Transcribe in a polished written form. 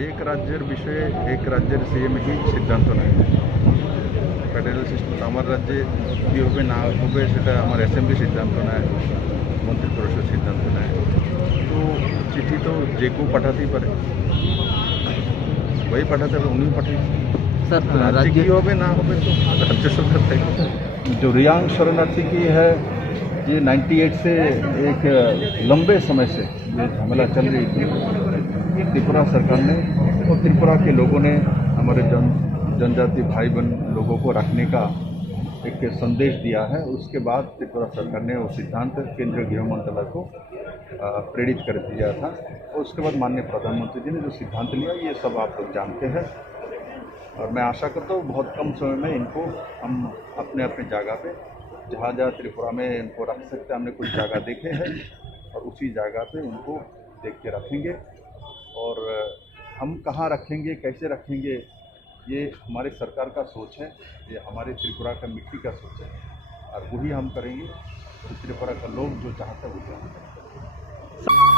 एक राज्यर विषय एक राज्यर सीएम ही सिद्धांत नहीं फेडरल सिस्टम आम राज्य कि होबे ना होबे सेटा आमार असेंबली सिद्धांत ना मंत्री परिषद सिद्धांत ना तो चिठी तो जे को पाठाते पारे वही पाठाते पारे उन्हीं पाठे सर राज्य की होबे ना होबे तो राज्य सरकार तय जो रियांग शरणार्थी की है ये 98 से एक लंबे समय से ये झमेला चल रही थी। त्रिपुरा सरकार ने और त्रिपुरा के लोगों ने हमारे जनजाति भाई बहन लोगों को रखने का एक संदेश दिया है। उसके बाद त्रिपुरा सरकार ने वो सिद्धांत केंद्रीय गृह मंत्रालय को प्रेरित कर दिया था और उसके बाद माननीय प्रधानमंत्री जी ने जो सिद्धांत लिया ये सब आप लोग जानते हैं और मैं आशा करता हूँ बहुत कम समय में इनको हम अपने अपने जगह पे जहाँ जहाँ त्रिपुरा में इनको रख सकते हैं हमने कुछ जगह देखे हैं और उसी जगह पे उनको देख के रखेंगे और हम कहाँ रखेंगे कैसे रखेंगे ये हमारे सरकार का सोच है, ये हमारे त्रिपुरा का मिट्टी का सोच है और वही हम करेंगे। त्रिपुरा का लोग जो चाहते हैं वो चाहते हैं।